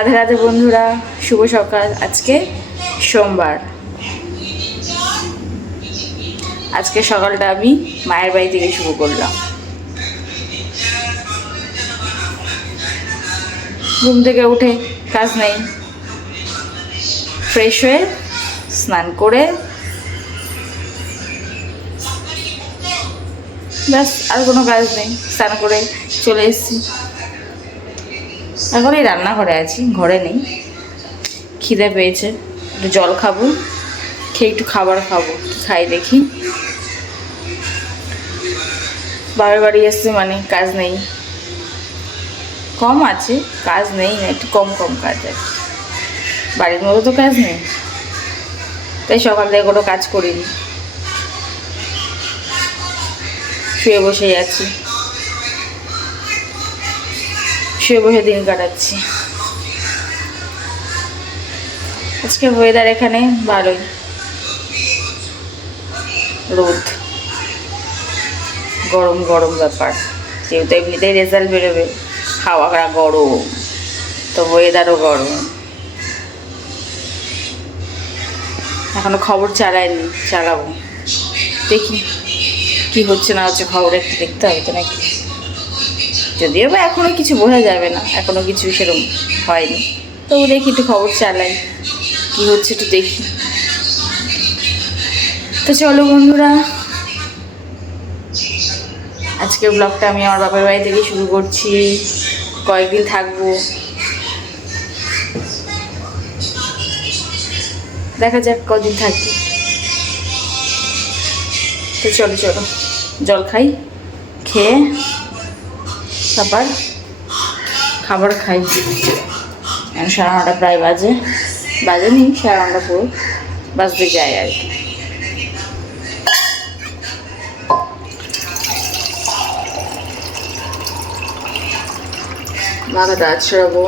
রাধে রাধে বন্ধুরা, শুভ সকাল। আজকে সোমবার। আজকে সকালটা আমি মায়ের বাড়ি থেকে শুরু করলাম। ঘুম থেকে উঠে কাজ নেই, ফ্রেশ হয়ে স্নান করে ব্যাস, আর কোনো কাজ নেই। স্নান করে চলে এসেছি। এখন এই রান্নাঘরে আছি, ঘরে নেই। খিদে পেয়েছে, একটু জল খাবো, খেয়ে একটু খাবার খাবো। খাই দেখি। বাবার বাড়ি এসছে মানে কাজ নেই, কম আছে কাজ, নেই না, একটু কম কম কাজ আছে। বাড়ির মতো তো কাজ নেই, তাই সকাল থেকে কোনো কাজ করিনি, শুয়ে বসেই আছি। শুয়ে বসে দিন কাটাচ্ছি। আজকে ওয়েদার এখানে ভালোই, রোদ, গরম গরম ব্যাপার। যেহেতু এমনিতেই রেজাল্ট বেরোবে, হাওয়াটা গরম, তো ওয়েদারও গরম। এখনো খবর চালাইনি, চালাবো। দেখি কি হচ্ছে না হচ্ছে, খবর একটু দেখতে হবে তো নাকি। যদিও বা এখনো কিছু বোঝা যাবে না, এখনো কিছু সেরকম হয়নি, তবু দেখি একটু খবর চালাই, কি হচ্ছে একটু দেখি। তো চলো বন্ধুরা, আজকের ব্লগটা আমি আমার বাপের বাড়ি থেকে শুরু করছি। কয়েকদিন থাকবো, দেখা যাক কদিন থাকি। তো চলো চলো জল খাই, খেয়ে তারপর খাবার খাই। 9:30 প্রায় বাজেনি, 9:30 পুরো বাজতে যায় আর কি। মাকে দাঁত ছড়াবো,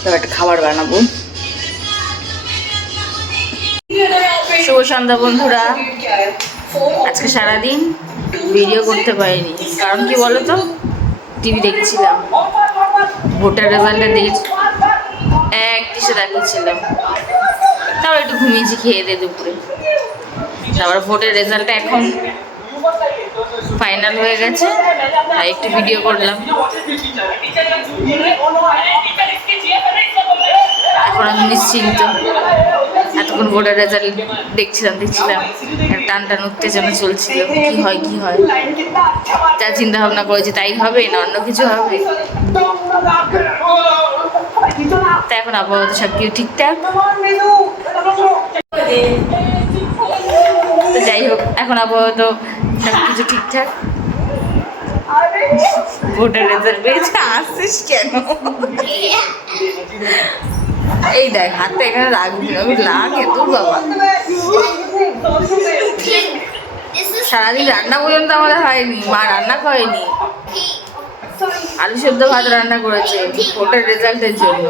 তারপর একটা খাবার বানাবো। শুভ সন্ধ্যা বন্ধুরা। আজকে সারাদিন ভিডিও করতে পারিনি, কারণ কি বলো তো, টিভি দেখছিলাম, ভোটার রেজাল্টে দেখছি, কিসে দেখাচ্ছিলাম। তারপর একটু ঘুমিয়েছি খেয়ে দিয়ে দুপুরে। তারপর ভোটের রেজাল্টটা এখন ফাইনাল হয়ে গেছে, তাই একটু ভিডিও করলাম। এখন আমি নিশ্চিন্ত। এতক্ষণ ভোটের রেজাল্ট দেখছিলাম, টান টান উত্তেজনা চলছিল, কি হয় যা চিন্তা ভাবনা করেছি তাই হবে না অন্য কিছু হবে। তা এখন আপাতত সব কিছু ঠিকঠাক। তো যাই হোক, এখন আপাতত সব কিছু ঠিকঠাক। ভোটের রেজাল্ট পেয়েছে, আসছিস কেন? এই দেখ, হাতটা এখানে রাখবি, আমি লাগে তোর বাবা। সারাদিন রান্না পর্যন্ত আমাদের হয়নি, মা রান্না করেনি, আলু সেদ্ধ ভাত রান্না করেছে ভোটের রেজাল্টের জন্য।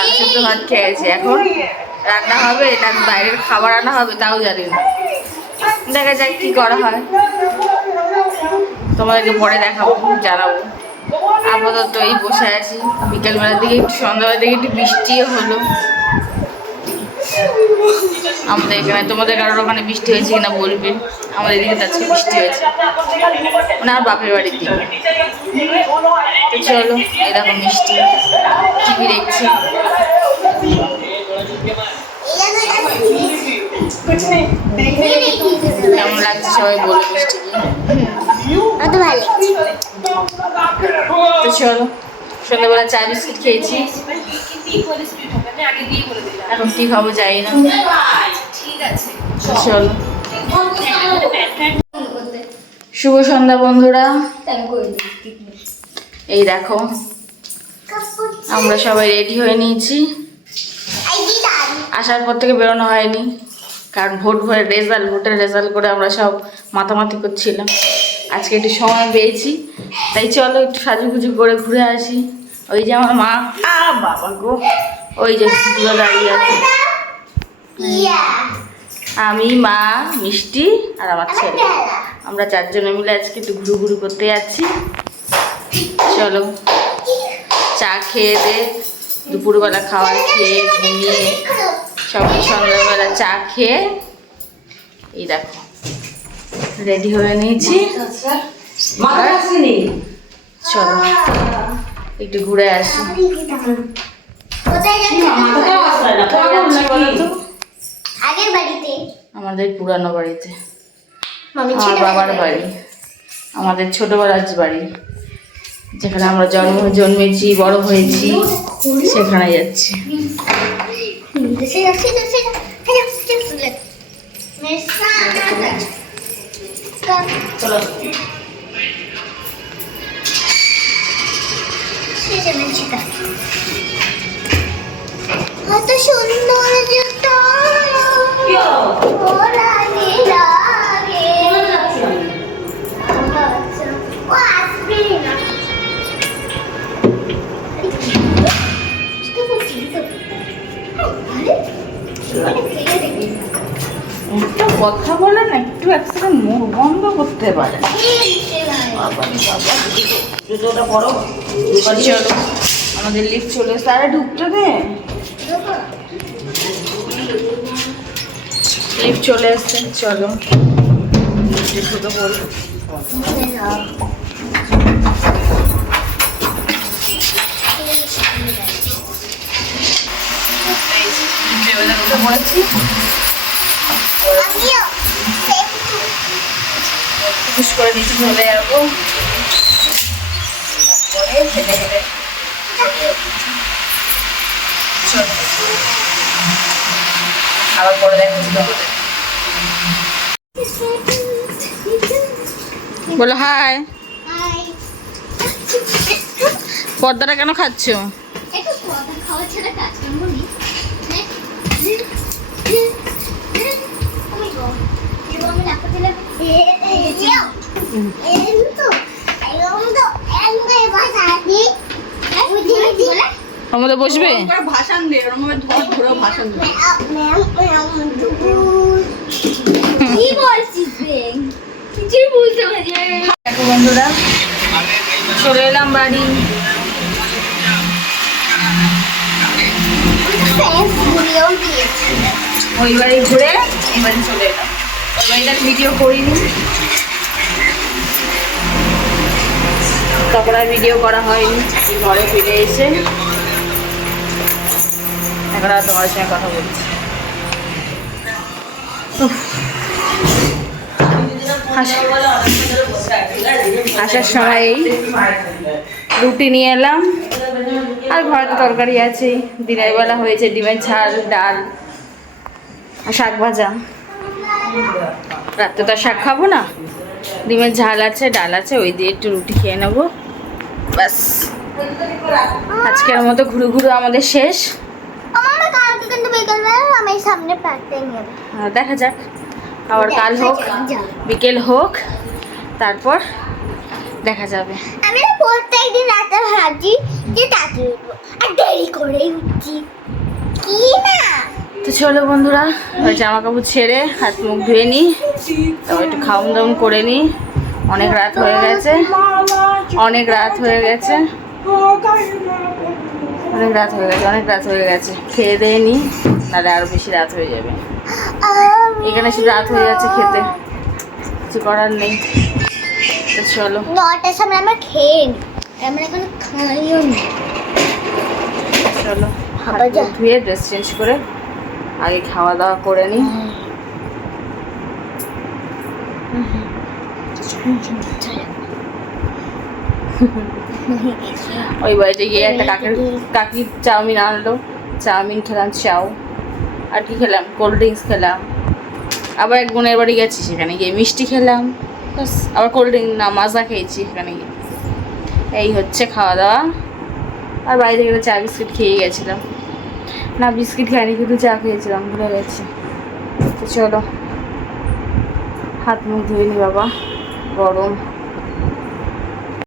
আলু সেদ্ধ ভাত খেয়েছে, এখন রান্না হবে না বাইরের খাবার আনা হবে তাও জানি না। দেখা যাক কি করা হয়, তোমাদেরকে পরে দেখাবো, জানাবো। আপাতত এই বসে আছি। বিকেলবেলার দিকে একটু, সন্ধ্যাবেলার দিকে একটু বৃষ্টিও হলো আমাদের এখানে। তোমাদের কারোর ওখানে বৃষ্টি হয়েছে কিনা বলবে। আমাদের এদিকে আজকে বৃষ্টি হয়েছে, মানে আমার বাপের বাড়ির দিকে। তো চলো, এরকম মিষ্টি টিভি দেখছি। কেমন লাগছে সবাই বলবে মিষ্টি। তো চলো, সন্ধ্যাবেলা চা বিস্কিট খেয়েছি, এখন কি খাবো যাই না। চলো, শুভ সন্ধ্যা বন্ধুরা। এই দেখো, আমরা সবাই রেডি হয়ে নিয়েছি। আসার পর থেকে বেরোনো হয়নি, কারণ ভোটের রেজাল্ট করে আমরা সব মাতামাতি করছিলাম। আজকে একটু সময় পেয়েছি, তাই চলো একটু সাজুগুজু করে ঘুরে আসি। ওই যে আমার মা, বাবা গো, ওই যে দুটো দাঁড়িয়ে আছে, আমি, মা, মিষ্টি আর আমার ছেলে। আমরা 4 জনে মিলে আজকে একটু ঘুরু করতে যাচ্ছি। চলো, চা খেয়ে দে, দুপুরবেলা খাবার খেয়ে ঘুমিয়ে সন্ধ্যাবেলা চা খেয়ে এই দেখো রেডি হয়ে নিয়েছি। চলো একটু ঘুরে আসি। আমাদের পুরানো বাড়িতে, আমার বাবার বাড়ি, আমাদের ছোটবেলার বাড়ি, যেখানে আমরা জন্মেছি বড় হয়েছি, সেখানে যাচ্ছি। চলো কত সুন্দর কথা বলে না, একটু এক সেকেন্ড মুখ বন্ধ করতে পারে। জুতোটা পরো। চলো, আমাদের লিফট চলে এসে, আরে ঢুকতে দে। লিফট চলে এসছে, চলো ঢুকে পড়ো। পড়েছি পুশ করে নিচে চলে যাবো। তারপরে হেঁটে হেঁটে আবার পরে দেখাচ্ছি তোমাদের। বলো হাই। পর্দাটা কেন খাচ্ছ? আমাদের বসবে ভাষণ দে, ধরে ভাষণ দে। কি বলছিস রে? কিছুই বুঝতে পারছি না। দেখো বন্ধুরা, চলে এলাম বাড়ি। ওই বাড়ি ঘুরে এই বাড়ি চলে এলাম। ওই বাড়িটার ভিডিও করিনি, তখন আর ভিডিও করা হয়নি। ঘরে ফিরে এসে এখন আর তোমার সঙ্গে কথা বলছি। আসার সময় রুটি নিয়ে এলাম, আর ঘরে তো তরকারি আছে। দিনের বেলা হয়েছে ডিমের ঝাল, ডাল আর শাক ভাজা। রাত্রে তো আর শাক খাবো না, ডিমের ঝাল আছে, ডাল আছে, ওই দিয়ে একটু রুটি খেয়ে নেবো ব্যাস। আজকের মতো ঘুরু ঘুরু আমাদের শেষ। দেখা যাক, আবার কাল হোক, বিকেল হোক, তারপর দেখা যাবে। আমি প্রত্যেকদিন রাতে ভাবছি যে তাড়াতাড়ি উঠবো, আর দেরি করেই উঠছি কি না। তো চলো বন্ধুরা, ওই জামা কাপড় ছেড়ে হাত মুখ ধুয়ে নিই, তারপর একটু খাওন দাওন করে নিই। অনেক রাত হয়ে গেছে, অনেক রাত হয়ে গেছে, অনেক রাত হয়ে গেছে, অনেক রাত হয়ে গেছে। খেয়ে দিয়ে নিই, নাহলে আরও বেশি রাত হয়ে যাবে। এখানে শুধু রাত হয়ে যাচ্ছে, খেতে কিছু করার নেই। তো চলো, 9টার সময় আমরা খেয়ে নিই, আমরা এখন খাইও নি। চলো, হাত মুখ ধুয়ে ড্রেস চেঞ্জ করে আগে খাওয়া দাওয়া করে নিই। ওই বাড়িতে গিয়ে একটা কাকি চাউমিন আনলো, চাউমিন খেলাম, চাও আর কি খেলাম, কোল্ড ড্রিঙ্কস খেলাম। আবার এক বোনের বাড়ি গেছি, সেখানে গিয়ে মিষ্টি খেলাম, বাস। আবার কোল্ড ড্রিঙ্ক না, মাজা খেয়েছি সেখানে গিয়ে। এই হচ্ছে খাওয়া দাওয়া। আর বাইরে গেলে চা বিস্কিট খেয়ে গেছিলাম, না বিস্কিট খাইনি, কিন্তু চা খেয়েছিলাম, ভুলে গেছি। তো চলো, হাত মুখ ধুয়ে নি বাবা, গরম।